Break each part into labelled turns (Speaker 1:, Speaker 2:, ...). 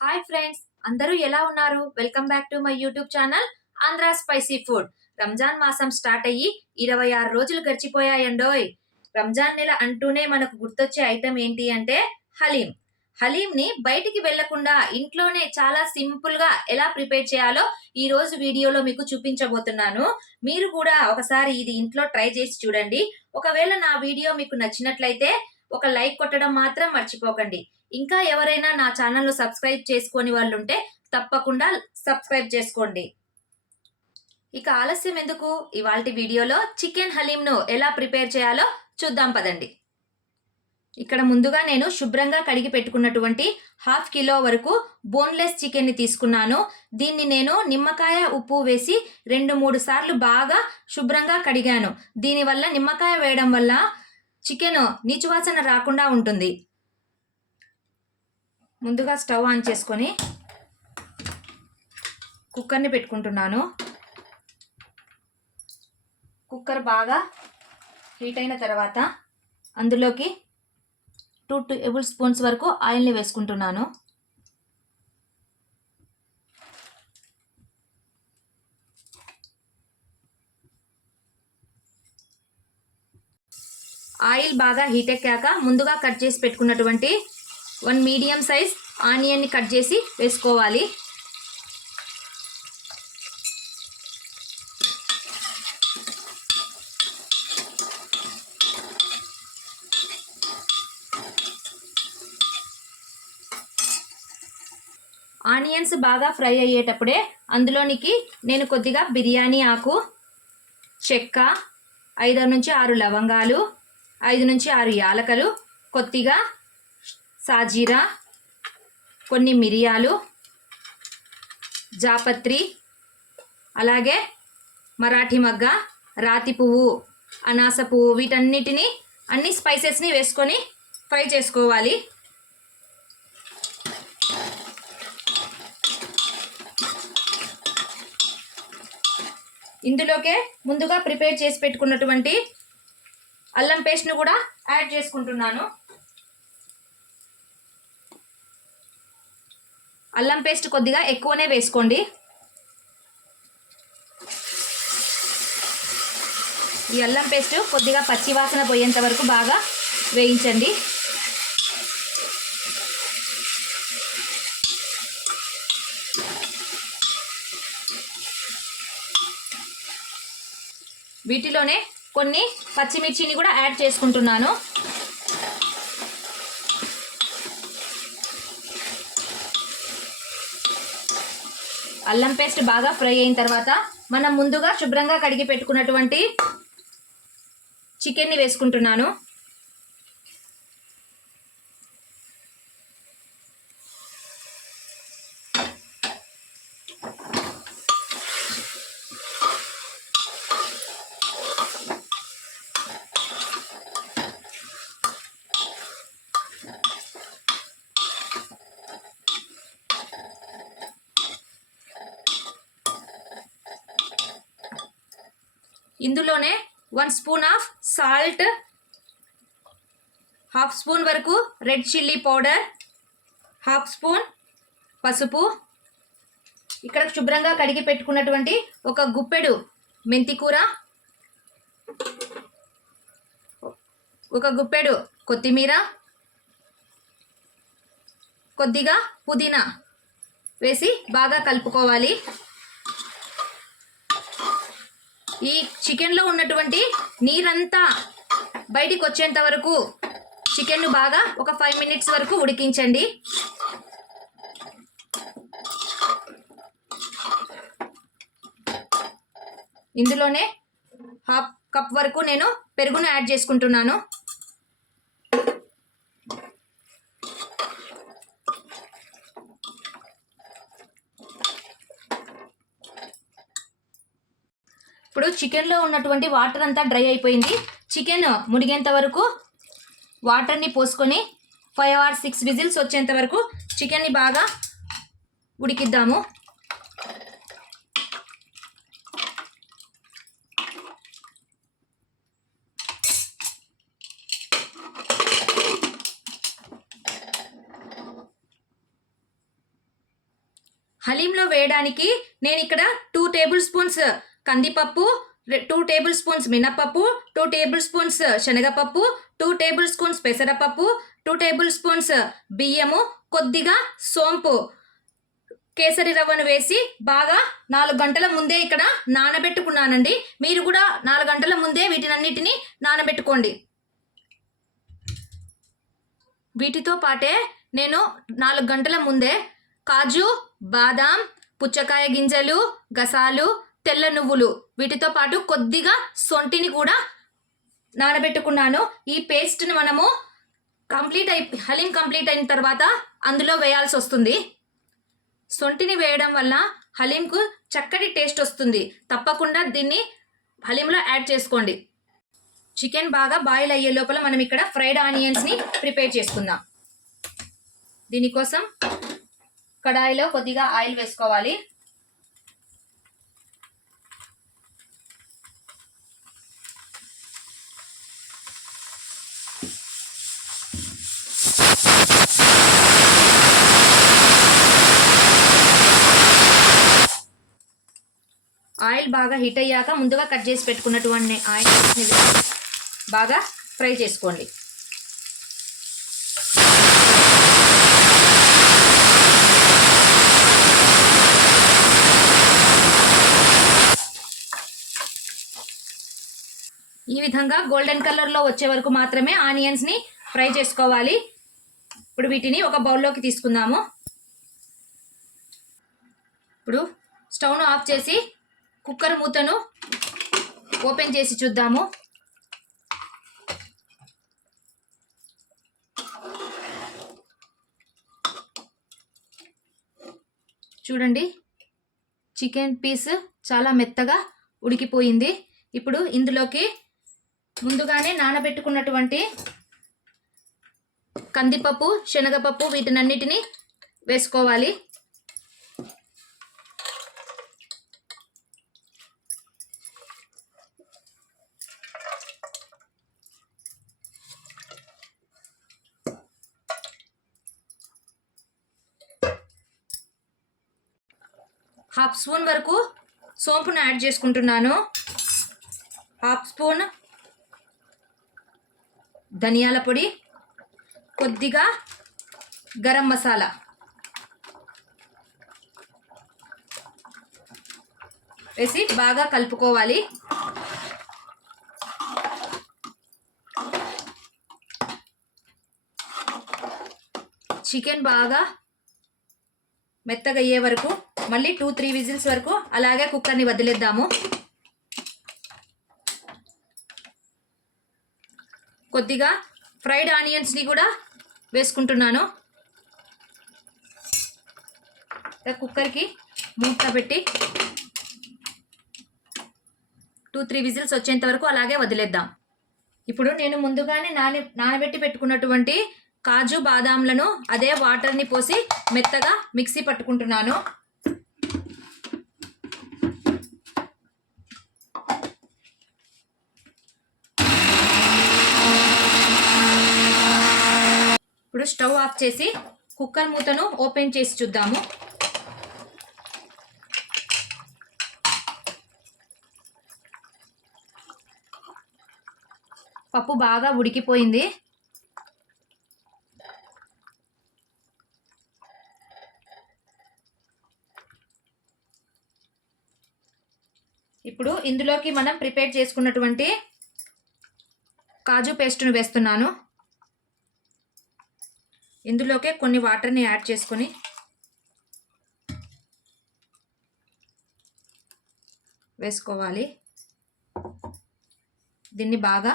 Speaker 1: Hi friends అందరూ ఎలా ఉన్నారు? Welcome back to my YouTube channel Andhra spicy food. Ramzan మాసం స్టార్ట్ అయ్యి ఇరవై ఆరు రోజులు గడిచిపోయాయండోయ్. రంజాన్ నెల అంటూనే మనకు గుర్తొచ్చే ఐటెం ఏంటి అంటే హలీం. హలీం ని బయటికి వెళ్ళకుండా ఇంట్లోనే చాలా సింపుల్గా ఎలా ప్రిపేర్ చేయాలో ఈ రోజు వీడియోలో మీకు చూపించబోతున్నాను. మీరు కూడా ఒకసారి ఇది ఇంట్లో ట్రై చేసి చూడండి. ఒకవేళ నా వీడియో మీకు నచ్చినట్లయితే ఒక లైక్ కొట్టడం మాత్రం మర్చిపోకండి. ఇంకా ఎవరైనా నా ఛానల్ సబ్స్క్రైబ్ చేసుకొని వాళ్ళు ఉంటే తప్పకుండా సబ్స్క్రైబ్ చేసుకోండి. ఇక ఆలస్యం ఎందుకు? ఇవాళ వీడియోలో చికెన్ హలీంను ఎలా ప్రిపేర్ చేయాలో చూద్దాం పదండి. ఇక్కడ ముందుగా నేను శుభ్రంగా కడిగి పెట్టుకున్నటువంటి హాఫ్ కిలో వరకు బోన్లెస్ చికెన్ని తీసుకున్నాను. దీన్ని నేను నిమ్మకాయ ఉప్పు వేసి రెండు మూడు సార్లు బాగా శుభ్రంగా కడిగాను. దీనివల్ల నిమ్మకాయ వేయడం వల్ల చికెన్ నీచువాసన రాకుండా ఉంటుంది. ముందుగా స్టవ్ ఆన్ చేసుకొని కుక్కర్ని పెట్టుకుంటున్నాను. కుక్కర్ బాగా హీట్ అయిన తర్వాత అందులోకి టూ టేబుల్ స్పూన్స్ వరకు ఆయిల్ని వేసుకుంటున్నాను. ఆయిల్ బాగా హీట్ ఎక్కాక ముందుగా కట్ చేసి పెట్టుకున్నటువంటి వన్ మీడియం సైజ్ ఆనియన్ని కట్ చేసి వేసుకోవాలి. ఆనియన్స్ బాగా ఫ్రై అయ్యేటప్పుడే అందులోనికి నేను కొద్దిగా బిర్యానీ ఆకు చెక్క ఐదు నుంచి ఆరు లవంగాలు ఐదు నుంచి ఆరు యాలకలు కొద్దిగా సాజీరా కొన్ని మిరియాలు జాపత్రి అలాగే మరాఠీ మగ్గ రాతి పువ్వు అనాస పువ్వు వీటన్నిటిని అన్ని స్పైసెస్ని వేసుకొని ఫ్రై చేసుకోవాలి. ఇందులోకే ముందుగా ప్రిపేర్ చేసి పెట్టుకున్నటువంటి అల్లం పేస్ట్ను కూడా యాడ్ చేసుకుంటున్నాను. అల్లం పేస్ట్ కొద్దిగా ఎక్కువనే వేసుకోండి. ఈ అల్లం పేస్ట్ కొద్దిగా పచ్చివాసన పోయేంత వరకు బాగా వేయించండి. వీటిలోనే కొన్ని పచ్చిమిర్చిని కూడా యాడ్ చేసుకుంటున్నాను. అల్లం పేస్ట్ బాగా ఫ్రై అయిన తర్వాత మనం ముందుగా శుభ్రంగా కడిగి పెట్టుకున్నటువంటి చికెన్ని వేసుకుంటున్నాను. ఇందులోనే one spoon of salt half spoon వరకు red chilli powder half spoon పసుపు. ఇక్కడ శుభ్రంగా కడిగి పెట్టుకున్నటువంటి ఒక గుప్పెడు మెంతికూర ఒక గుప్పెడు కొత్తిమీర కొద్దిగా పుదీనా వేసి బాగా కలుపుకోవాలి. ఈ చికెన్లో ఉన్నటువంటి నీరంతా బయటికి వచ్చేంత వరకు చికెన్ను బాగా ఒక ఫైవ్ మినిట్స్ వరకు ఉడికించండి. ఇందులోనే హాఫ్ కప్ వరకు నేను పెరుగును యాడ్ చేసుకుంటున్నాను. ఇప్పుడు చికెన్లో ఉన్నటువంటి వాటర్ అంతా డ్రై అయిపోయింది. చికెన్ మునిగేంత వరకు వాటర్ని పోసుకొని ఫైవ్ ఆర్ సిక్స్ విజిల్స్ వచ్చేంత వరకు చికెన్ని బాగా ఉడికిద్దాము. హలీంలో వేయడానికి నేను ఇక్కడ టూ టేబుల్ స్పూన్స్ కందిపప్పు టూ టేబుల్ స్పూన్స్ మినపప్పు టూ టేబుల్ స్పూన్స్ శనగపప్పు టూ టేబుల్ స్పూన్స్ పెసరపప్పు టూ టేబుల్ స్పూన్స్ బియ్యము కొద్దిగా సోంపు కేసరి రవ్వను వేసి బాగా నాలుగు గంటల ముందే ఇక్కడ నానబెట్టుకున్నానండి. మీరు కూడా నాలుగు గంటల ముందే వీటినన్నిటిని నానబెట్టుకోండి. వీటితో పాటే నేను నాలుగు గంటల ముందే కాజు బాదాం పుచ్చకాయ గింజలు గసాలు తెల్ల నువ్వులు. వీటితో పాటు కొద్దిగా సొంటిని కూడా నానబెట్టుకున్నాను. ఈ పేస్ట్ని మనము కంప్లీట్ అయి హలీం కంప్లీట్ అయిన తర్వాత అందులో వేయాల్సి వస్తుంది. సొంటిని వేయడం వల్ల హలీంకు చక్కటి టేస్ట్ వస్తుంది. తప్పకుండా దీన్ని హలీంలో యాడ్ చేసుకోండి. చికెన్ బాగా బాయిల్ అయ్యే లోపల మనం ఇక్కడ ఫ్రైడ్ ఆనియన్స్ని ప్రిపేర్ చేసుకుందాం. దీనికోసం కడాయిలో కొద్దిగా ఆయిల్ వేసుకోవాలి. ఆయిల్ బాగా హీట్ అయ్యాక ముందుగా కట్ చేసి పెట్టుకున్నటువంటి ఆయిల్ బాగా ఫ్రై చేసుకోండి. ఈ విధంగా గోల్డెన్ కలర్లో వచ్చే వరకు మాత్రమే ఆనియన్స్ని ఫ్రై చేసుకోవాలి. ఇప్పుడు వీటిని ఒక బౌల్లోకి తీసుకుందాము. ఇప్పుడు స్టవ్ను ఆఫ్ చేసి కుక్కర్ మూతను ఓపెన్ చేసి చూద్దాము. చూడండి చికెన్ పీస్ చాలా మెత్తగా ఉడికిపోయింది. ఇప్పుడు ఇందులోకి ముందుగానే నానబెట్టుకున్నటువంటి కందిపప్పు శనగపప్పు వీటినన్నిటిని వేసుకోవాలి. హాఫ్ స్పూన్ వరకు సోంపును యాడ్ చేసుకుంటున్నాను. హాఫ్ స్పూన్ ధనియాల పొడి కొద్దిగా గరం మసాలా. వేసి బాగా కలుపుకోవాలి. చికెన్ బాగా మెత్తగా అయ్యే వరకు మళ్ళీ టూ త్రీ విజిల్స్ వరకు అలాగే కుక్కర్ని వదిలేద్దాము. కొద్దిగా ఫ్రైడ్ ఆనియన్స్ని కూడా వేసుకుంటున్నాను. కుక్కర్కి మూత పెట్టి టూ త్రీ విజిల్స్ వచ్చేంత వరకు అలాగే వదిలేద్దాం. ఇప్పుడు నేను ముందుగానే నాని నానబెట్టి పెట్టుకున్నటువంటి కాజు బాదాంలను అదే వాటర్ని పోసి మెత్తగా మిక్సీ పట్టుకుంటున్నాను. ఇప్పుడు స్టవ్ ఆఫ్ చేసి కుక్కర్ మూతను ఓపెన్ చేసి చూద్దాము. పప్పు బాగా ఉడికిపోయింది. ఇప్పుడు ఇందులోకి మనం ప్రిపేర్ చేసుకున్నటువంటి కాజు పేస్ట్ను వేస్తున్నాను. ఇందులోకే కొన్ని వాటర్ని యాడ్ చేసుకొని వేసుకోవాలి. దీన్ని బాగా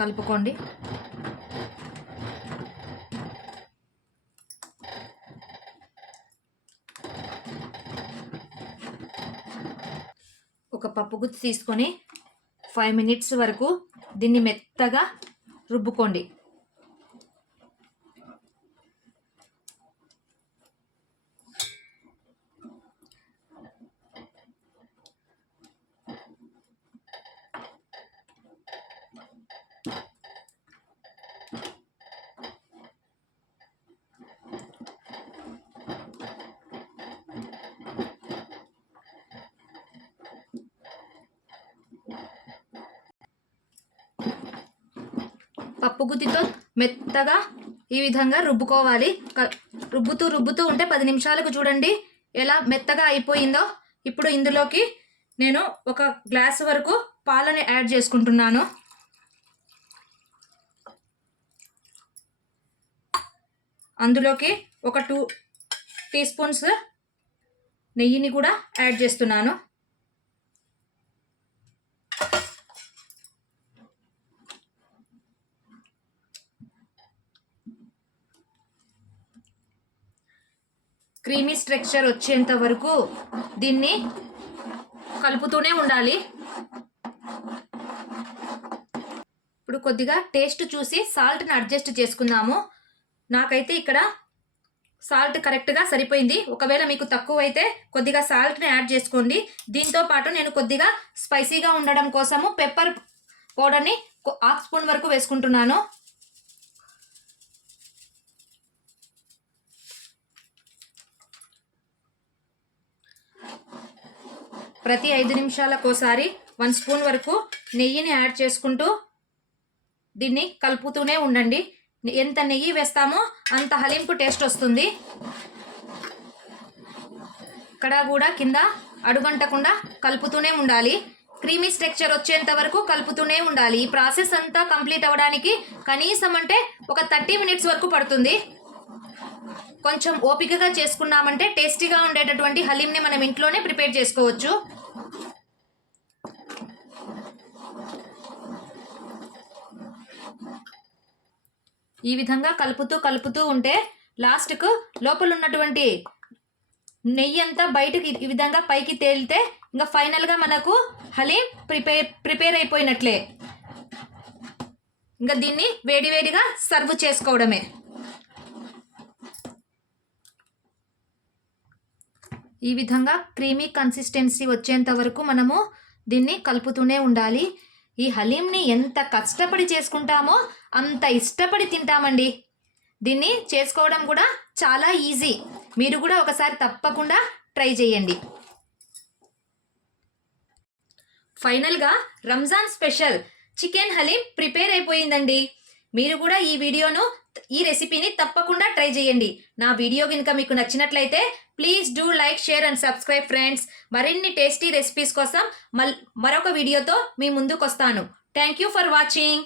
Speaker 1: కలుపుకోండి. ఒక పప్పు గుత్తి తీసుకొని ఫైవ్ మినిట్స్ వరకు దీన్ని మెత్తగా రుబ్బుకోండి. పప్పు గుత్తితో మెత్తగా ఈ విధంగా రుబ్బుకోవాలి. రుబ్బుతూ రుబ్బుతూ ఉంటే పది నిమిషాలకు చూడండి ఎలా మెత్తగా అయిపోయిందో. ఇప్పుడు ఇందులోకి నేను ఒక గ్లాస్ వరకు పాలని యాడ్ చేసుకుంటున్నాను. అందులోకి ఒక టూ టీ స్పూన్స్ నెయ్యిని కూడా యాడ్ చేస్తున్నాను. క్రీమీ స్ట్రక్చర్ వచ్చేంత వరకు దీన్ని కలుపుతూనే ఉండాలి. ఇప్పుడు కొద్దిగా టేస్ట్ చూసి సాల్ట్ని అడ్జస్ట్ చేసుకుందాము. నాకైతే ఇక్కడ సాల్ట్ కరెక్ట్గా సరిపోయింది. ఒకవేళ మీకు తక్కువ అయితే కొద్దిగా సాల్ట్ని యాడ్ చేసుకోండి. దీంతో పాటు నేను కొద్దిగా స్పైసీగా ఉండడం కోసము పెప్పర్ పౌడర్ని హాఫ్ స్పూన్ వరకు వేసుకుంటున్నాను. ప్రతి ఐదు నిమిషాలకోసారి వన్ స్పూన్ వరకు నెయ్యిని యాడ్ చేసుకుంటూ దీన్ని కలుపుతూనే ఉండండి. ఎంత నెయ్యి వేస్తామో అంత హలింపు టేస్ట్ వస్తుంది. ఇక్కడ కూడా కింద అడుగంటకుండా కలుపుతూనే ఉండాలి. క్రీమీ స్ట్రక్చర్ వచ్చేంత వరకు కలుపుతూనే ఉండాలి. ఈ ప్రాసెస్ అంతా కంప్లీట్ అవ్వడానికి కనీసం అంటే ఒక థర్టీ మినిట్స్ వరకు పడుతుంది. కొంచెం ఓపికగా చేసుకున్నామంటే టేస్టీగా ఉండేటటువంటి హలీంని మనం ఇంట్లోనే ప్రిపేర్ చేసుకోవచ్చు. ఈ విధంగా కలుపుతూ కలుపుతూ ఉంటే లాస్ట్కు లోపల ఉన్నటువంటి నెయ్యి అంతా బయటకి ఈ విధంగా పైకి తేలితే ఇంకా ఫైనల్గా మనకు హలీం ప్రిపేర్ ప్రిపేర్ అయిపోయినట్లే. ఇంకా దీన్ని వేడివేడిగా సర్వ్ చేసుకోవడమే. ఈ విధంగా క్రీమీ కన్సిస్టెన్సీ వచ్చేంత వరకు మనము దీన్ని కలుపుతూనే ఉండాలి. ఈ హలీంని ఎంత కష్టపడి చేసుకుంటామో అంత ఇష్టపడి తింటామండి. దీన్ని చేసుకోవడం కూడా చాలా ఈజీ. మీరు కూడా ఒకసారి తప్పకుండా ట్రై చేయండి. ఫైనల్గా Ramzan special chicken haleem prepare అయిపోయిందండి. మీరు కూడా ఈ వీడియోను ఈ రెసిపీని తప్పకుండా ట్రై చేయండి. నా వీడియో కనుక మీకు నచ్చినట్లయితే please do like share and subscribe friends. మరిన్ని టేస్టీ రెసిపీస్ కోసం మల్ మరొక వీడియోతో మీ ముందుకు వస్తాను థ్యాంక్ యూ ఫర్ వాచింగ్.